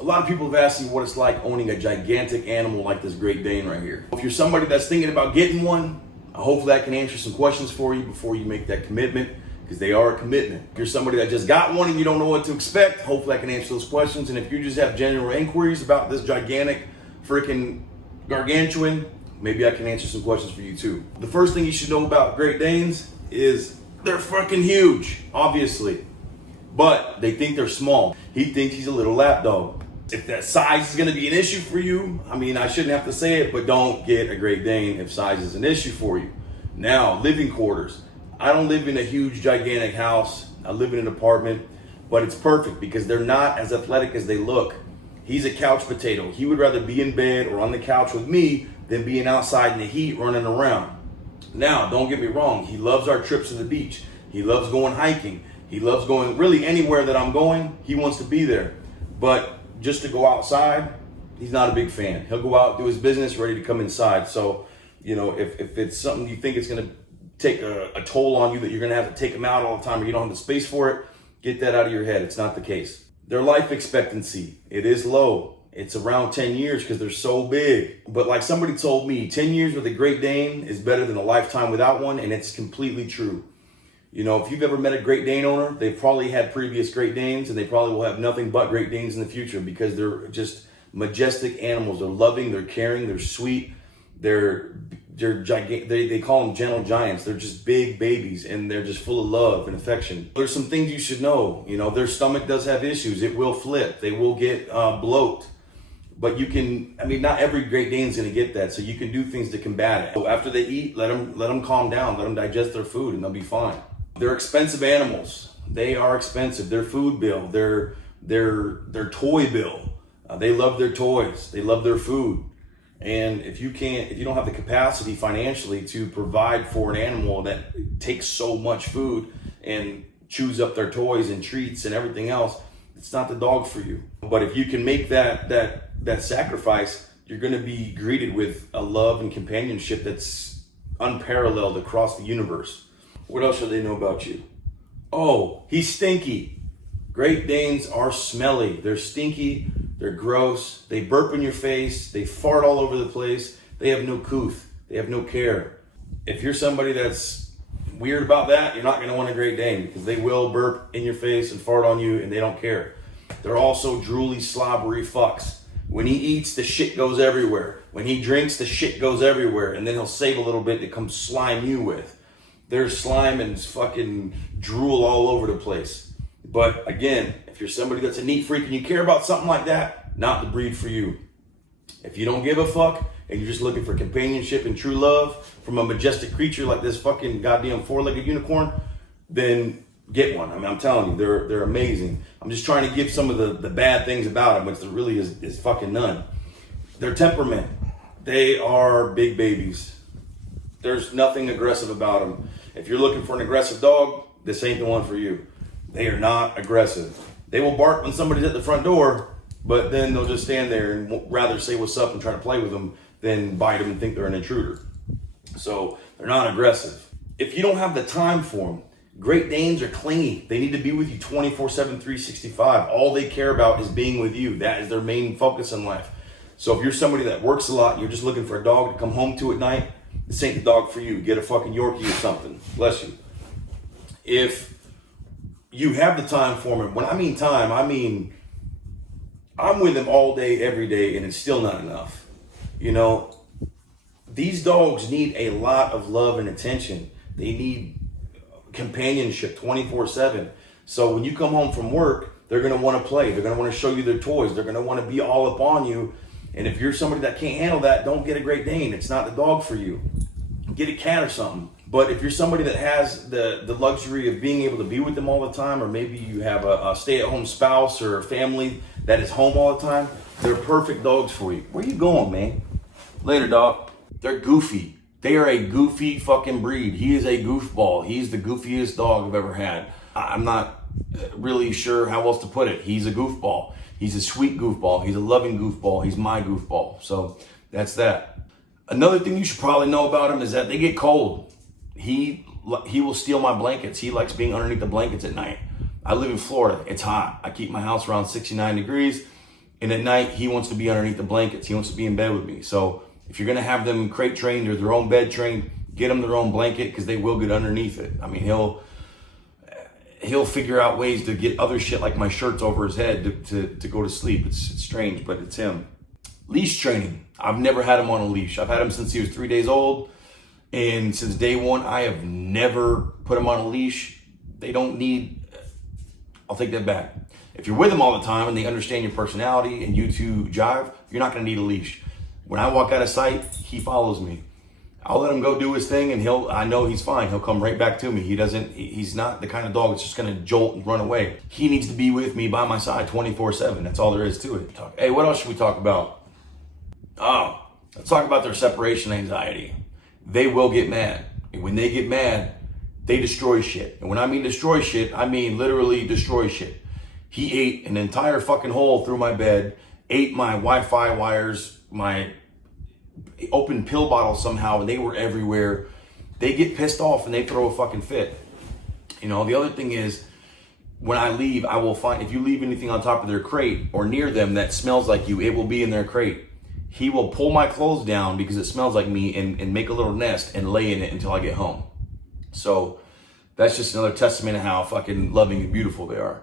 A lot of people have asked me what it's like owning a gigantic animal like this Great Dane right here. If you're somebody that's thinking about getting one, hopefully I can answer some questions for you before you make that commitment, because they are a commitment. If you're somebody that just got one and you don't know what to expect, hopefully I can answer those questions. And if you just have general inquiries about this gigantic freaking gargantuan, maybe I can answer some questions for you too. The first thing you should know about Great Danes is they're fucking huge, obviously, but they think they're small. He thinks he's a little lapdog. If that size is gonna be an issue for you, I mean, I shouldn't have to say it, but don't get a Great Dane if size is an issue for you. Now, living quarters. I don't live in a huge, gigantic house. I live in an apartment, but it's perfect because they're not as athletic as they look. He's a couch potato. He would rather be in bed or on the couch with me than being outside in the heat running around. Now, don't get me wrong. He loves our trips to the beach. He loves going hiking. He loves going really anywhere that I'm going. He wants to be there. But just to go outside, he's not a big fan. He'll go out, do his business, ready to come inside. So, you know, if it's something you think it's going to take a toll on you, that you're going to have to take him out all the time or you don't have the space for it, get that out of your head. It's not the case. Their life expectancy, it is low. It's around 10 years because they're so big. But like somebody told me, 10 years with a Great Dane is better than a lifetime without one, and it's completely true. You know, if you've ever met a Great Dane owner, they've probably had previous Great Danes, and they probably will have nothing but Great Danes in the future because they're just majestic animals. They're loving, they're caring, they're sweet, they're gigantic. They call them gentle giants. They're just big babies, and they're just full of love and affection. There's some things you should know. You know, their stomach does have issues. It will flip. They will get bloat. But you can, I mean, not every Great Dane's gonna get that, so you can do things to combat it. So after they eat, let them calm down, let them digest their food, and they'll be fine. They're expensive animals. They are expensive. Their food bill, their toy bill. They love their toys. They love their food. And if you don't have the capacity financially to provide for an animal that takes so much food and chews up their toys and treats and everything else, it's not the dog for you. But if you can make that sacrifice, you're going to be greeted with a love and companionship that's unparalleled across the universe. What else should they know about you? Oh, he's stinky. Great Danes are smelly. They're stinky. They're gross. They burp in your face. They fart all over the place. They have no couth. They have no care. If you're somebody that's weird about that, you're not going to want a Great Dane because they will burp in your face and fart on you, and they don't care. They're also drooly, slobbery fucks. When he eats, the shit goes everywhere. When he drinks, the shit goes everywhere, and then he'll save a little bit to come slime you with. There's slime and fucking drool all over the place. But again, if you're somebody that's a neat freak and you care about something like that, not the breed for you. If you don't give a fuck and you're just looking for companionship and true love from a majestic creature like this fucking goddamn four-legged unicorn, then get one. I mean, I'm telling you, they're amazing. I'm just trying to give some of the bad things about them, which there really is fucking none. Their temperament. They are big babies. There's nothing aggressive about them. If you're looking for an aggressive dog, this ain't the one for you. They are not aggressive. They will bark when somebody's at the front door, but then they'll just stand there and rather say what's up and try to play with them than bite them and think they're an intruder. So they're not aggressive. If you don't have the time for them, Great Danes are clingy. They need to be with you 24/7, 365. All they care about is being with you. That is their main focus in life. So if you're somebody that works a lot and you're just looking for a dog to come home to at night, this ain't the dog for you. Get a fucking Yorkie or something. Bless you. If you have the time for him, when I mean time, I mean I'm with him all day, every day, and it's still not enough. You know, these dogs need a lot of love and attention. They need companionship 24/7. So when you come home from work, they're going to want to play. They're going to want to show you their toys. They're going to want to be all up on you. And if you're somebody that can't handle that, don't get a Great Dane. It's not the dog for you. Get a cat or something. But if you're somebody that has the luxury of being able to be with them all the time, or maybe you have a stay-at-home spouse or a family that is home all the time, they're perfect dogs for you. Where you going, man? Later, dog. They're goofy. They are a goofy fucking breed. He is a goofball. He's the goofiest dog I've ever had. I'm not really sure how else to put it. He's a goofball. He's a sweet goofball. He's a loving goofball. He's my goofball. So that's that. Another thing you should probably know about him is that they get cold. He will steal my blankets. He likes being underneath the blankets at night. I live in Florida. It's hot. I keep my house around 69 degrees. And at night, he wants to be underneath the blankets. He wants to be in bed with me. So if you're going to have them crate trained or their own bed trained, get them their own blanket because they will get underneath it. I mean, he'll figure out ways to get other shit like my shirts over his head to go to sleep. It's strange, but it's him. Leash training. I've never had him on a leash. I've had him since he was 3 days old. And since day one, I have never put him on a leash. They don't need, I'll take that back. If you're with them all the time and they understand your personality and you two jive, you're not going to need a leash. When I walk out of sight, he follows me. I'll let him go do his thing and I know he's fine. He'll come right back to me. He's not the kind of dog that's just going to jolt and run away. He needs to be with me by my side 24/7. That's all there is to it. Hey, what else should we talk about? Oh, let's talk about their separation anxiety. They will get mad. And when they get mad, they destroy shit. And when I mean destroy shit, I mean literally destroy shit. He ate an entire fucking hole through my bed, ate my Wi-Fi wires, my open pill bottles somehow, and they were everywhere. They get pissed off and they throw a fucking fit. You know, the other thing is, when I leave, I will find, if you leave anything on top of their crate or near them that smells like you, it will be in their crate. He will pull my clothes down because it smells like me and make a little nest and lay in it until I get home. So that's just another testament of how fucking loving and beautiful they are.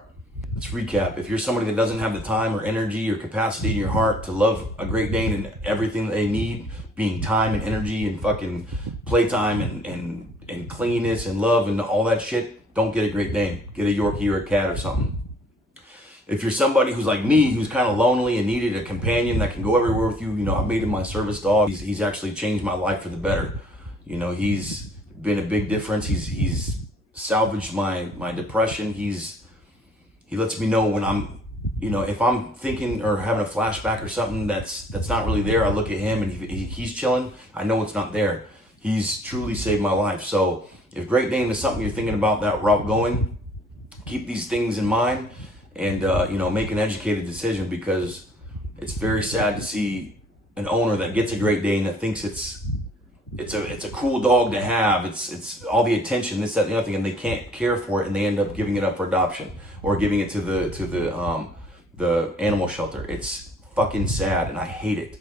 Let's recap. If you're somebody that doesn't have the time or energy or capacity in your heart to love a Great Dane and everything that they need, being time and energy and fucking playtime and cleanliness and love and all that shit, don't get a Great Dane. Get a Yorkie or a cat or something. If you're somebody who's like me, who's kind of lonely and needed a companion that can go everywhere with you, you know, I made him my service dog. He's actually changed my life for the better. You know, he's been a big difference. He's salvaged my depression. He lets me know when I'm, you know, if I'm thinking or having a flashback or something that's not really there, I look at him and he's chilling. I know it's not there. He's truly saved my life. So if Great Dane is something you're thinking about that route going, keep these things in mind and, you know, make an educated decision, because it's very sad to see an owner that gets a Great Dane that thinks it's a cool dog to have. It's all the attention, this, that, and the other thing, and they can't care for it, and they end up giving it up for adoption or giving it to the animal shelter. It's fucking sad, and I hate it.